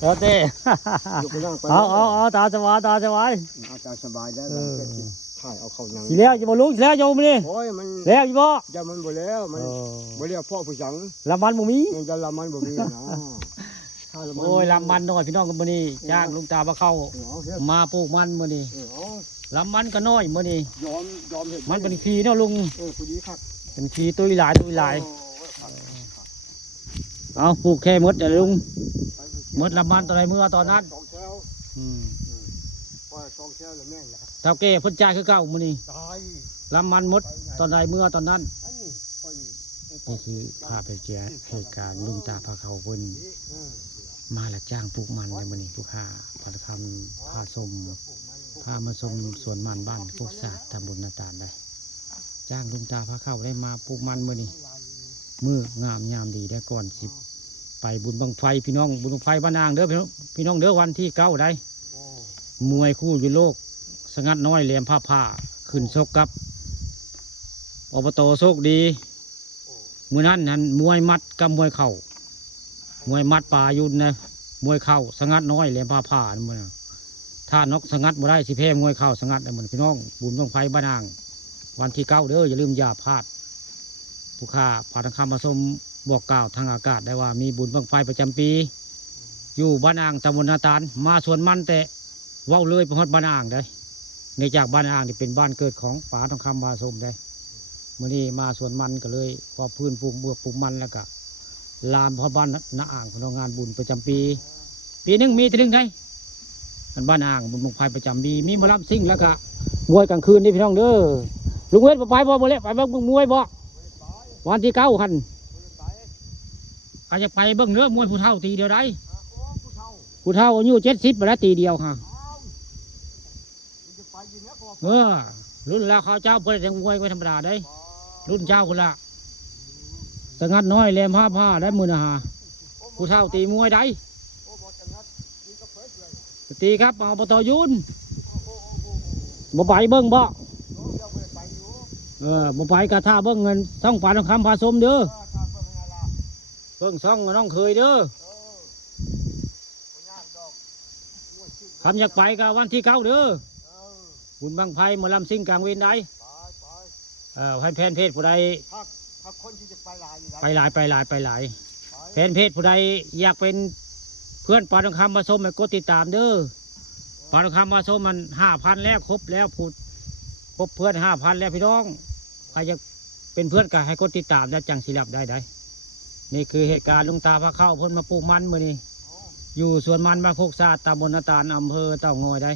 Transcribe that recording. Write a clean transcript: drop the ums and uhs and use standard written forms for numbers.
แล้วเต้เอาตาสบายอาการสบายได้ถ่ายเอาเข้ายัง สิแล้วจะบ่ลุงสิแล้วโยมนี่ โอ้ยมัน แล้วอยู่บ่ จะมันบ่แล้วมันบ่แล้วพ่อผู้สัง ลำมันบ่มี มันจะละมันบ่มีนะ โอ้ยลำมันน้อยพี่น้องกันมื้อนี้จ้างลุงตามาเข้ามาปลูกมันมื้อนี้ลำมันก็น้อยมื้อนี้ยอมเห็นมันเป็นขี้เนาะลุงผู้ดีครับเป็นขี้ตุ้ยหลายเอาปลูกแค่มดเดี๋ยวลุงมดลำมันตอนไหนเมื่อตอนนั้นเท่าแก่พ้นใจคือเก่ามื้อนี้ลำมันมดตอนใดเมื่อตอนนั้นนี่คือภาพเหตุการณ์ลุงตาพาเขาเพิ่นมาละจ้างปลูกมันในมื้อนี้ผู้ค้าพาคำพาชมพามาชมสวนมันบ้านโคกศาสตร์ตำบลนาตาลได้จ้างลุงตาพาเข้าได้มาปลูกมันมื้อนี้มื้องามยามดีได้ก่อนสิไปบุญบังไฟพี่น้องบุญบังไฟบ้านนางเด้อพี่น้องเด้อวันที่9ได้มวยคู่อยู่โลกสงัดน้อยแหลมผ้าขึ้นชกกับอบตโชคดีมื้อนั้นมวยมัดกับมวยเข่ามวยมัดป่ายุนนะมวยเข่าสงัดน้อยแหลมผ้ามื้อนั้นถ้านกสงัดบ่ได้สิแพ้มวยเข่าสงัดได้เหมือนพี่น้องบุญบังไฟบ้านนางวันที่9เด้ออย่าลืมอย่าพลาดผู้ค้าพาทางคำมาชมบอกกล่าวทางอากาศได้ว่ามีบุญบังไฟประจำปีอยู่บ้านอ่างตำบลนาตาลมาสวนมันแต่เว้าเลยไปฮอดบ้านอ่างได้ในจากบ้านอ่างที่เป็นบ้านเกิดของป๋าทองคำบาสมได้เมื่อนี้มาสวนมันก็เลยพอพื้นปลูกเบือกปลูกมันแล้วก็ลามพอบ้านนาอ่างพนักงานบุญประจำปีนึงมีทีนึงได้บ้านอ่างบุญบังไฟประจำปีมีมารับซิ่งแล้วก็มวยกลางคืนนี่พี่น้องเด้อลุงเวทไปบ่เลยไปเบิ่งมวยบ่วันที่9คันใครจะไปเบิ่งเนื้อมวยผู้เฒ่าตีเดียวได้ผู้เฒ่าอายุ70ไปแล้วตีเดียวค่ะรุ่นแล้วเขาเจ้าเพื่อนมวยไม่ธรรมดาได้รุ่นเจ้าคนละสงัดน้อยแหลมผ้าได้มือนะฮะผู้เฒ่าตีมวยได้ตีครับเอาปตยุนบ่ไปเบิ่งบ่บ่ไปกระท่าเบิ่งเงินช่องปานคำพาสมเด้อเบิ่งช่องน้องเคยเด้อคำอยากไปก็วันที่9เด้อบุญบังไฟมาลำซิ่งกลางเวนได้ให้แฟนเพจผู้ใดไปหลายแฟนเพจผู้ใดอยากเป็นเพื่อนปานคำมาชมให้กดติดตามเด้อปานคำมาชมมัน5,000แล้วครบแล้วครบเพื่อน5,000แล้วพี่น้องใครอยากเป็นเพื่อนก็ให้กดติดตามแล้วจังสิรับได้นี่คือเหตุการณ์ลุงตาพาเข้าพ้นมาปลูกมันมื้อนี้อยู่สวนมันบ้านโคกศาสตร์ตำบลนาตาลอำเภอเต่างอยได้